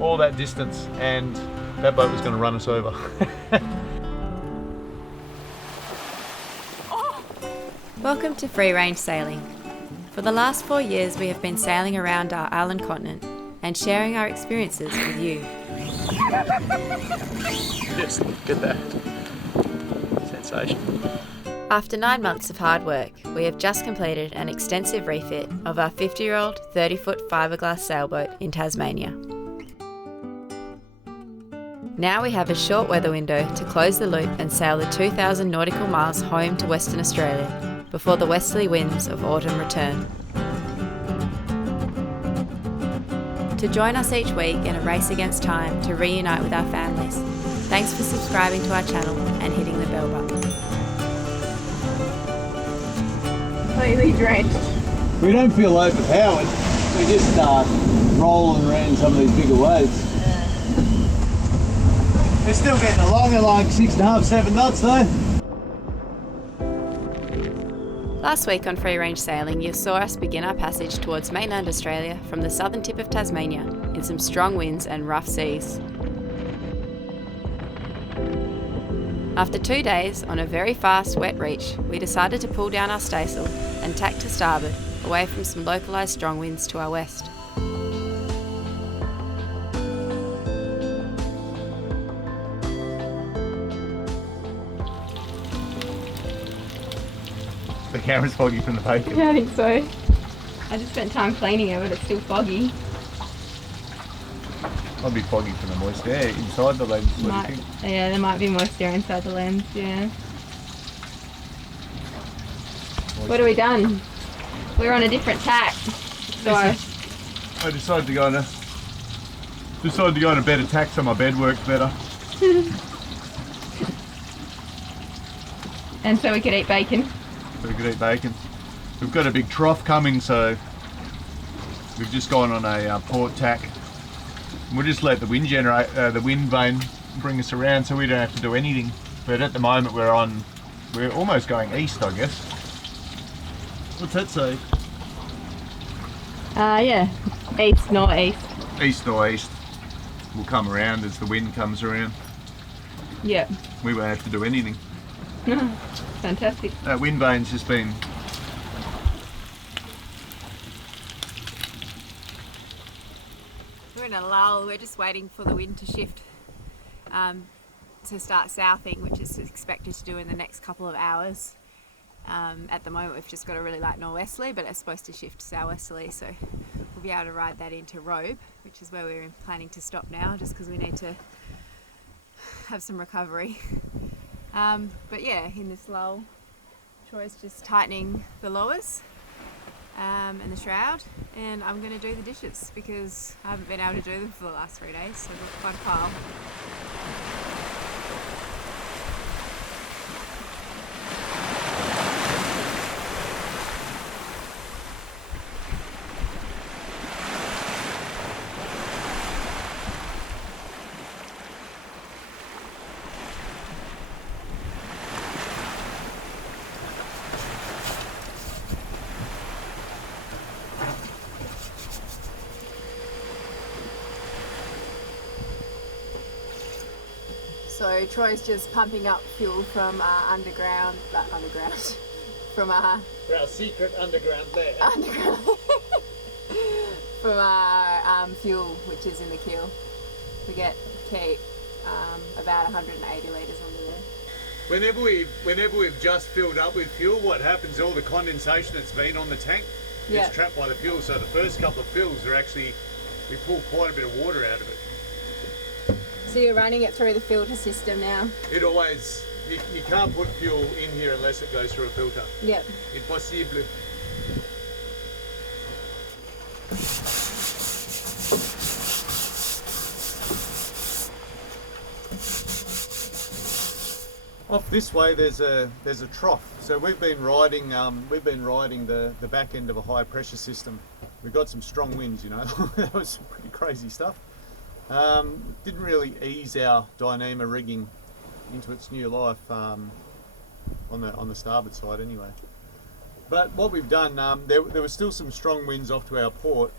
all that distance, and that boat was going to run us over. Welcome to Free Range Sailing. For the last 4 years we have been sailing around our island continent and sharing our experiences with you. Just look at that. Sensation. After 9 months of hard work, we have just completed an extensive refit of our 50-year-old 30-foot fiberglass sailboat in Tasmania. Now we have a short weather window to close the loop and sail the 2,000 nautical miles home to Western Australia before the westerly winds of autumn return. To join us each week in a race against time to reunite with our families, thanks for subscribing to our channel and hitting the bell button. Completely drenched. We don't feel overpowered. We just start rolling around some of these bigger waves. We're still getting along at like 6.5, 7 knots though. Last week on Free Range Sailing, you saw us begin our passage towards mainland Australia from the southern tip of Tasmania in some strong winds and rough seas. After 2 days on a very fast wet reach, we decided to pull down our staysail and tack to starboard, away from some localised strong winds to our west. The camera's foggy from the bacon. Yeah, I think so. I just spent time cleaning it, but it's still foggy. Might be foggy from the moist air inside the lens. What do you think? Yeah, there might be moisture inside the lens, yeah. What have we done? We're on a different tack. So I decided to go on a better tack so my bed works better. and so we could eat bacon. So we could eat bacon. We've got a big trough coming, so we've just gone on a port tack. We'll just let the wind generate, the wind vane bring us around, so we don't have to do anything. But at the moment we're almost going east, I guess. What's that say? Yeah, east, northeast. East northeast. We'll come around as the wind comes around. Yep. We won't have to do anything. Fantastic. That wind vane's just been. We're in a lull, we're just waiting for the wind to shift to start southing, which is expected to do in the next couple of hours. At the moment we've just got a really light nor'westerly, but it's supposed to shift southwesterly, so we'll be able to ride that into Robe, which is where we're planning to stop now, just because we need to have some recovery. But yeah, in this lull, Troy's just tightening the lowers and the shroud, and I'm going to do the dishes because I haven't been able to do them for the last 3 days, so there's quite a pile. So Troy's just pumping up fuel from underground, from our secret underground lair. from our fuel, which is in the keel. We keep about 180 litres on there. Whenever we've just filled up with fuel, what happens? All the condensation that's been on the tank gets trapped by the fuel. So the first couple of fills are actually, we pull quite a bit of water out of it. So you're running it through the filter system now? It always, you can't put fuel in here unless it goes through a filter. Yep. Impossible. Off this way there's a trough. So we've been riding the back end of a high pressure system. We've got some strong winds, you know. That was some pretty crazy stuff. Didn't really ease our Dyneema rigging into its new life on the starboard side anyway. But what we've done, there were still some strong winds off to our port,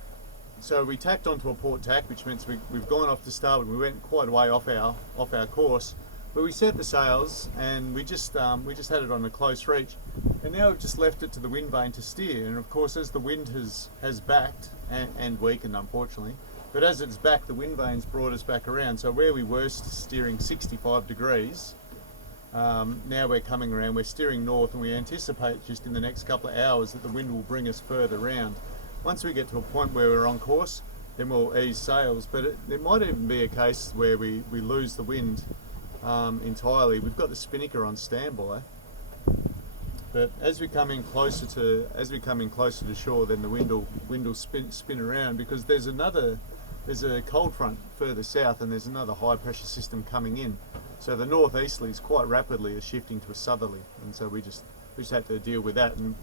So we tacked onto a port tack, which means we've gone off to starboard. We went quite a way off our course, but we set the sails and we just had it on a close reach, and now we've just left it to the wind vane to steer. And of course, as the wind has backed and weakened, unfortunately, but as it's backed, the wind vane's brought us back around. So where we were steering 65 degrees, now we're coming around. We're steering north, and we anticipate just in the next couple of hours that the wind will bring us further round. Once we get to a point where we're on course, then we'll ease sails, but it might even be a case where we lose the wind entirely. We've got the spinnaker on standby, but as we come in closer to shore, then the wind will spin around, because there's a cold front further south, and there's another high pressure system coming in. So the northeasterlies quite rapidly are shifting to a southerly, and so we just had to deal with that. And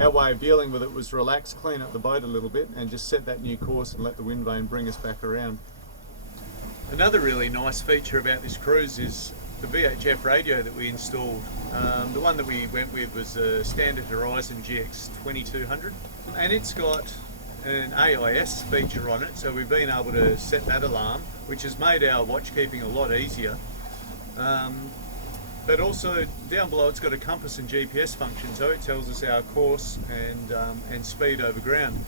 our way of dealing with it was relax, clean up the boat a little bit, and just set that new course and let the wind vane bring us back around. Another really nice feature about this cruise is the VHF radio that we installed. The one that we went with was a standard Horizon GX 2200, and it's got an AIS feature on it, so we've been able to set that alarm, which has made our watch keeping a lot easier. But also down below it's got a compass and GPS function, so it tells us our course and speed over ground.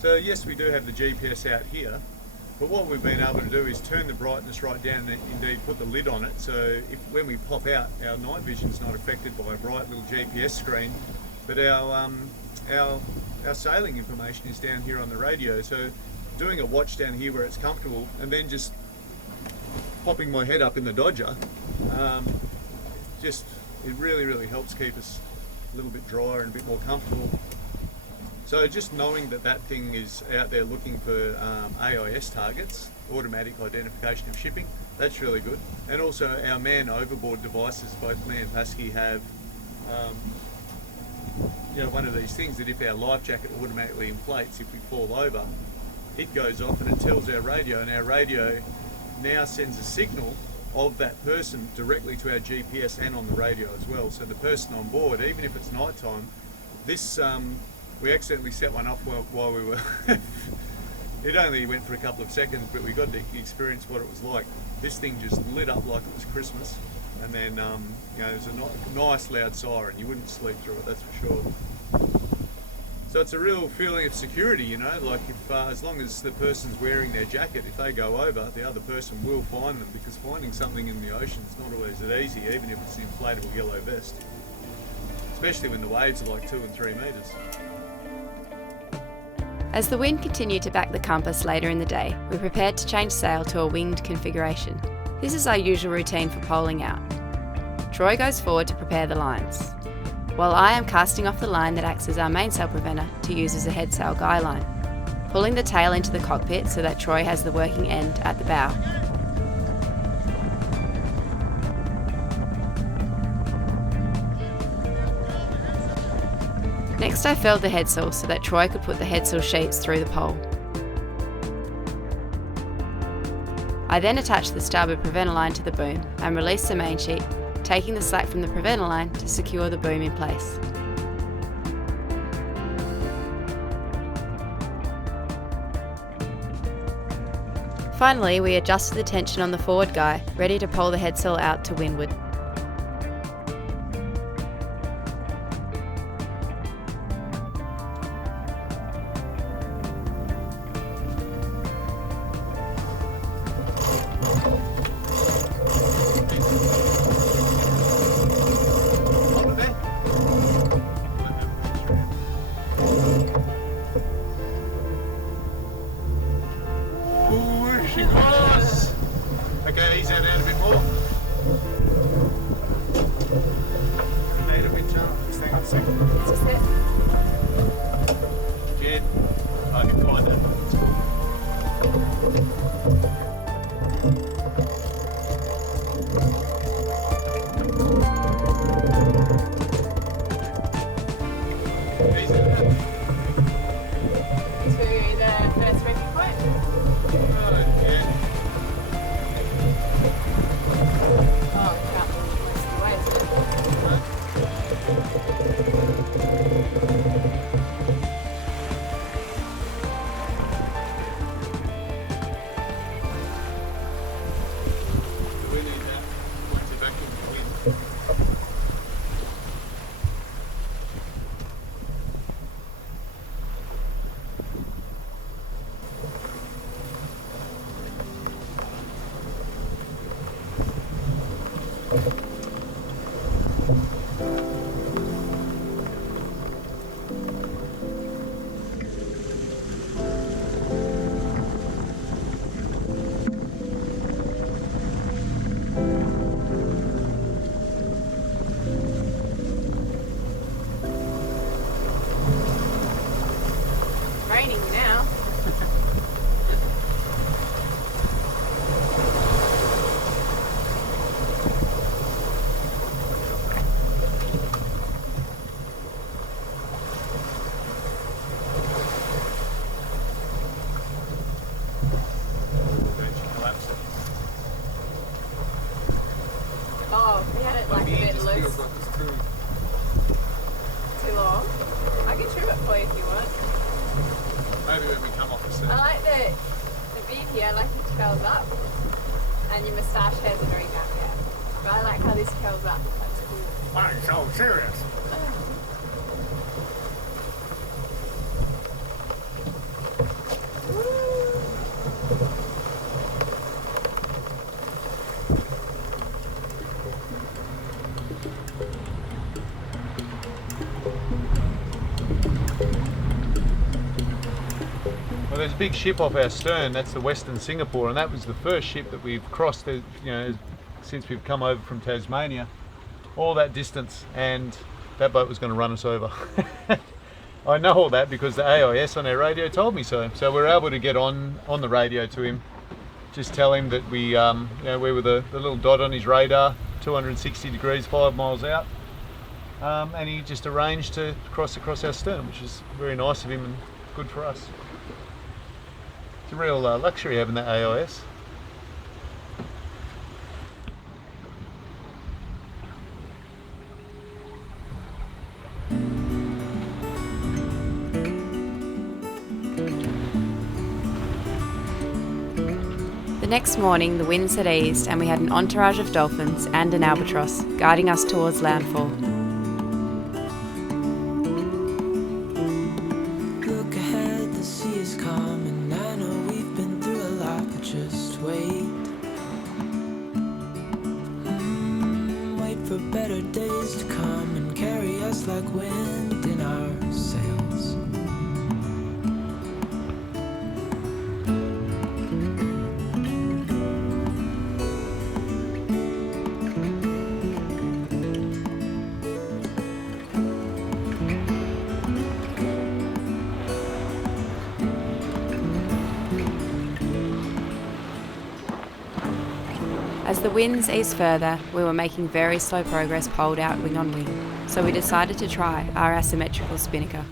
So yes, we do have the GPS out here, but what we've been able to do is turn the brightness right down and indeed put the lid on it, so when we pop out, our night vision's not affected by a bright little GPS screen, but our sailing information is down here on the radio. So doing a watch down here where it's comfortable, and then just popping my head up in the Dodger, it really helps keep us a little bit drier and a bit more comfortable. So just knowing that thing is out there looking for AIS targets, automatic identification of shipping, that's really good. And also our man overboard devices, both me and Pasky have one of these things that if our life jacket automatically inflates if we fall over, it goes off and it tells our radio, and our radio now sends a signal of that person directly to our GPS and on the radio as well. So the person on board, even if it's night time, this we accidentally set one off while we were it only went for a couple of seconds, but we got to experience what it was like. This thing just lit up like it was Christmas, and then there's a nice loud siren. You wouldn't sleep through it, that's for sure. So it's a real feeling of security, like if as long as the person's wearing their jacket, if they go over, the other person will find them, because finding something in the ocean is not always that easy, even if it's an inflatable yellow vest, especially when the waves are like 2 and 3 metres. As the wind continued to back the compass later in the day, we prepared to change sail to a winged configuration. This is our usual routine for poling out. Troy goes forward to prepare the lines, while I am casting off the line that acts as our mainsail preventer to use as a headsail guy line, pulling the tail into the cockpit so that Troy has the working end at the bow. Next I furled the headsail so that Troy could put the headsail sheets through the pole. I then attached the starboard preventer line to the boom and released the main sheet, taking the slack from the preventer line to secure the boom in place. Finally, we adjusted the tension on the forward guy, ready to pole the headsail out to windward. Okay, ease that out a bit more. Made a wind channel. Just hang on a second. It's just it. Jed, I can find that. Ease it out. To the first reefing point. Oh, yeah. Oh, I can't believe most of the way, isn't it? Too long? I can trim it for you if you want. Maybe when we come off the set. I like the beard here, I like it curls up. And your moustache hairs are doing that, yeah. But I like how this curls up. That's cool. I'm so serious. Well, there's a big ship off our stern. That's the Western Singapore, and that was the first ship that we've crossed. Since we've come over from Tasmania, all that distance, and that boat was going to run us over. I know all that because the AIS on our radio told me so. So we're able to get on the radio to him, just tell him that we were the little dot on his radar, 260 degrees, 5 miles out, and he just arranged to cross across our stern, which is very nice of him and good for us. It's a real luxury having that AIS. The next morning, the winds had eased and we had an entourage of dolphins and an albatross guiding us towards landfall. Look ahead, the sea is calm, and I know we've been through a lot, but just wait. Wait for better days to come and carry us like wind in our sails. As the winds eased further, we were making very slow progress poled out wing on wing, so we decided to try our asymmetrical spinnaker.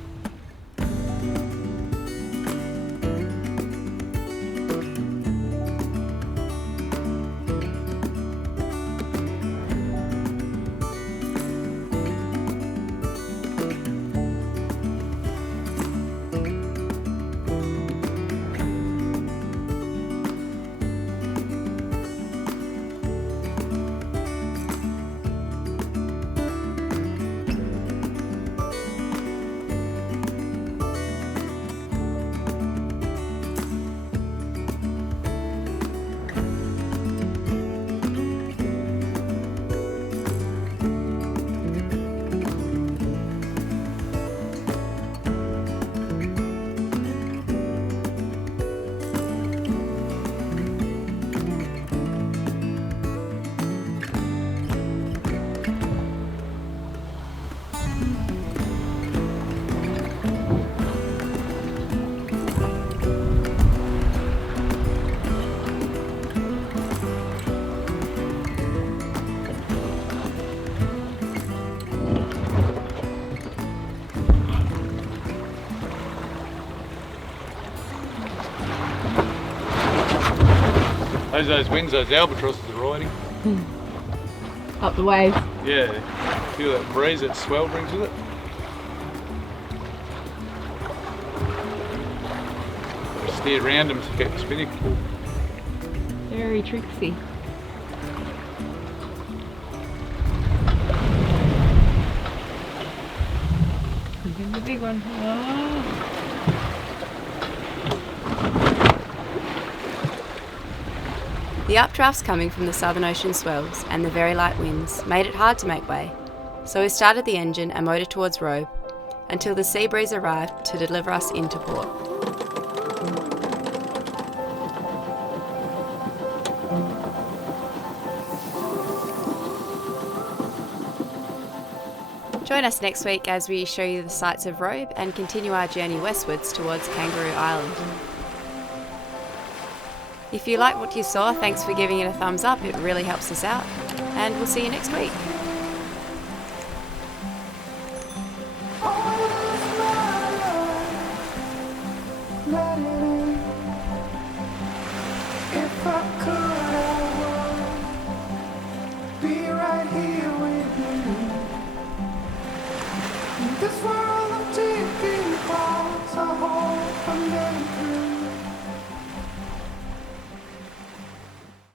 Those winds, those albatrosses are riding. Up the waves. Yeah, feel that breeze, that swell brings with it. Steer around them to get spinning. Very tricksy. The big one. Oh. The updrafts coming from the Southern Ocean swells and the very light winds made it hard to make way, so we started the engine and motored towards Robe until the sea breeze arrived to deliver us into port. Join us next week as we show you the sights of Robe and continue our journey westwards towards Kangaroo Island. If you like what you saw, thanks for giving it a thumbs up, it really helps us out, and we'll see you next week. If I could, I would be right here with you. 'Cause we're